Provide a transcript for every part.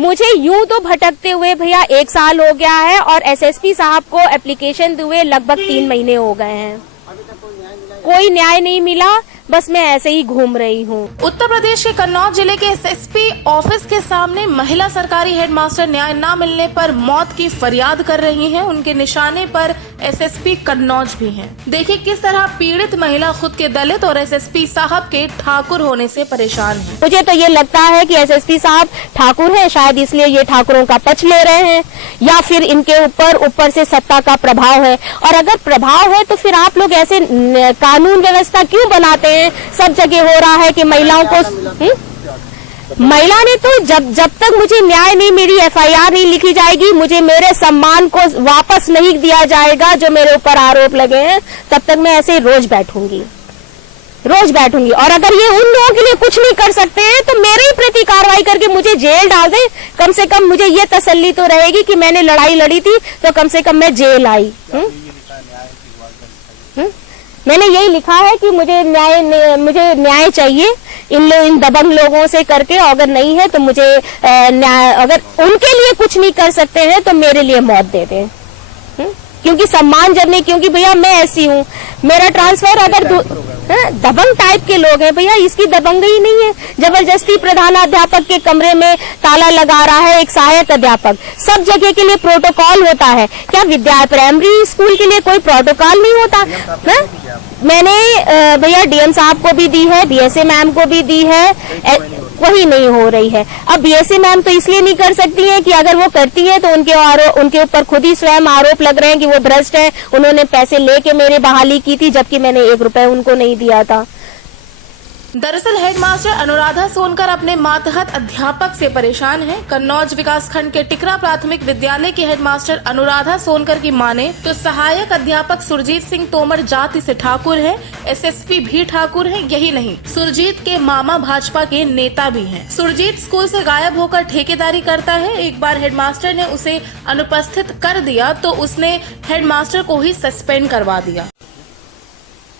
मुझे यूं तो भटकते हुए भैया 1 साल हो गया है और एसएसपी साहब को एप्लीकेशन दिए लगभग 3 महीने हो गए हैं। कोई न्याय नहीं मिला, बस मैं ऐसे ही घूम रही हूँ। उत्तर प्रदेश के कन्नौज जिले के एसएसपी ऑफिस के सामने महिला सरकारी हेडमास्टर न्याय न मिलने पर मौत की फरियाद कर रही हैं। उनके निशाने पर एसएसपी कन्नौज भी हैं। देखिए किस तरह पीड़ित महिला खुद के दलित और एसएसपी साहब के ठाकुर होने से परेशान है। मुझे तो ये लगता है कि एसएसपी साहब ठाकुर हैं, शायद इसलिए ये ठाकुरों का पक्ष ले रहे हैं, या फिर इनके ऊपर से सत्ता का प्रभाव है। और अगर प्रभाव है तो फिर आप लोग ऐसे कानून व्यवस्था क्यों बनाते हैं? सब जगह हो रहा है कि महिलाओं को महिला ने तो जब तक मुझे न्याय नहीं मेरी एफआईआर नहीं लिखी जाएगी, मुझे मेरे सम्मान को वापस नहीं दिया जाएगा जो मेरे ऊपर आरोप लगे हैं, तब तक मैं ऐसे रोज बैठूंगी। और अगर ये उन लोगों के लिए कुछ नहीं कर सकते हैं तो मेरे ही प्रति कार्रवाई करके मुझे जेल डाल दें। कम से कम मुझे ये तसल्ली तो रहेगी कि मैंने लड़ाई लड़ी थी तो कम से कम मैं जेल आई। मैंने यही लिखा है कि मुझे न्याय चाहिए इन दबंग लोगों से करके, अगर नहीं है तो मुझे न्याय, अगर उनके लिए कुछ नहीं कर सकते हैं तो मेरे लिए मौत दे दें। क्योंकि सम्मान जब नहीं, क्योंकि भैया मैं ऐसी हूँ, मेरा ट्रांसफर अगर दबंग टाइप के लोग हैं भैया, इसकी दबंग ही नहीं है। जबरदस्ती प्रधानाध्यापक के कमरे में ताला लगा रहा है एक सहायक अध्यापक। सब जगह के लिए प्रोटोकॉल होता है, क्या प्राइमरी स्कूल के लिए कोई प्रोटोकॉल नहीं होता? मैंने भैया डीएम साहब को भी दी है, बीएसए मैम को भी दी है, वही नहीं हो रही है। अब बीएसए मैम तो इसलिए नहीं कर सकती है कि अगर वो करती है तो उनके ऊपर खुद ही स्वयं आरोप लग रहे हैं कि वो भ्रष्ट है, उन्होंने पैसे लेके मेरे बहाली की थी जबकि मैंने 1 रुपए उनको नहीं दिया था। दरअसल हेडमास्टर अनुराधा सोनकर अपने मातहत अध्यापक से परेशान हैं। कन्नौज विकासखंड के टिकरा प्राथमिक विद्यालय की हेडमास्टर अनुराधा सोनकर की माने तो सहायक अध्यापक सुरजीत सिंह तोमर जाति से ठाकुर हैं, एसएसपी भी ठाकुर हैं। यही नहीं, सुरजीत के मामा भाजपा के नेता भी हैं। सुरजीत स्कूल से गायब होकर ठेकेदारी करता है। एक बार हेडमास्टर ने उसे अनुपस्थित कर दिया तो उसने हेडमास्टर को ही सस्पेंड करवा दिया।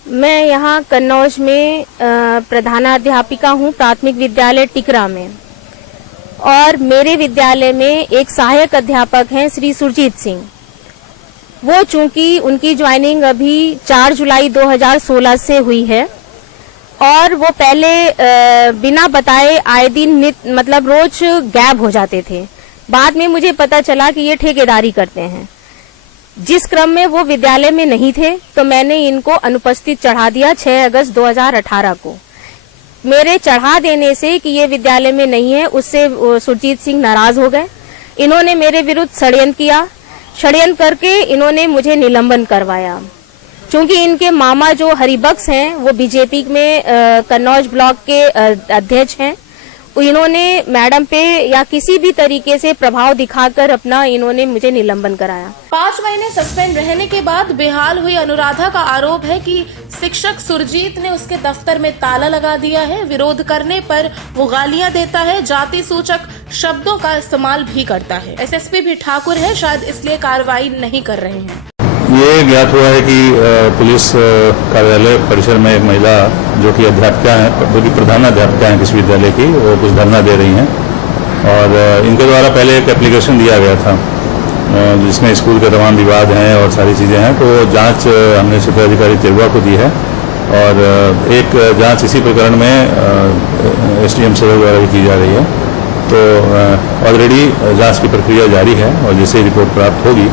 मैं यहाँ कन्नौज में प्रधानाध्यापिका हूँ प्राथमिक विद्यालय टिकरा में, और मेरे विद्यालय में एक सहायक अध्यापक हैं श्री सुरजीत सिंह। वो चूंकि उनकी ज्वाइनिंग अभी 4 जुलाई 2016 से हुई है और वो पहले बिना बताए आए दिन मतलब रोज गायब हो जाते थे। बाद में मुझे पता चला कि ये ठेकेदारी करते हैं। जिस क्रम में वो विद्यालय में नहीं थे तो मैंने इनको अनुपस्थित चढ़ा दिया 6 अगस्त 2018 को। मेरे चढ़ा देने से कि ये विद्यालय में नहीं है, उससे सुरजीत सिंह नाराज हो गए। इन्होंने मेरे विरुद्ध षड्यंत्र किया। षड्यंत्र करके इन्होंने मुझे निलंबन करवाया। चूंकि इनके मामा जो हरिबख्श हैं वो बीजेपी में कन्नौज ब्लॉक के अध्यक्ष हैं, इन्होंने मैडम पे या किसी भी तरीके से प्रभाव दिखाकर इन्होंने मुझे निलंबन कराया। 5 महीने सस्पेंड रहने के बाद बेहाल हुई अनुराधा का आरोप है कि शिक्षक सुरजीत ने उसके दफ्तर में ताला लगा दिया है। विरोध करने पर वो गालियां देता है, जाति सूचक शब्दों का इस्तेमाल भी करता है। एसएसपी भी ठाकुर है, शायद इसलिए कार्रवाई नहीं कर रहे हैं। ये ज्ञात हुआ है कि पुलिस कार्यालय परिसर में एक महिला जो कि अध्यापिका है, जो कि प्रधानाध्यापिका है किसी विद्यालय की, वो कुछ धरना दे रही हैं और इनके द्वारा पहले एक एप्लीकेशन दिया गया था जिसमें स्कूल के तमाम विवाद हैं और सारी चीज़ें हैं। तो जांच हमने क्षेत्रीय अधिकारी तिरवा को दी है और एक जांच इसी प्रकरण में एसडीएम सदर द्वारा भी की जा रही है। तो ऑलरेडी जांच की प्रक्रिया जारी है और जैसे रिपोर्ट प्राप्त होगी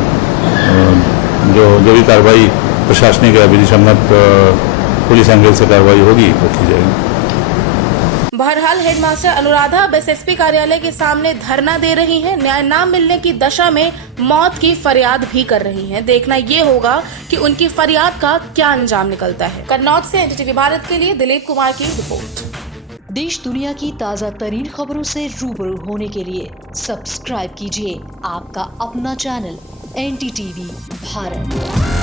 जो भी कार्रवाई प्रशासनिक या विधिसम्मत पुलिस एंगल से कार्रवाई होगी वो की जाएगी। बहरहाल हेडमास्टर अनुराधा अब एसएसपी कार्यालय के सामने धरना दे रही हैं। न्याय न मिलने की दशा में मौत की फरियाद भी कर रही हैं। देखना ये होगा कि उनकी फरियाद का क्या अंजाम निकलता है। कन्नौज से एनडीटीवी भारत के लिए दिलीप कुमार की रिपोर्ट। देश दुनिया की ताज़ा तरीन खबरों से रूबरू होने के लिए सब्सक्राइब कीजिए आपका अपना चैनल एनडीटीवी भारत।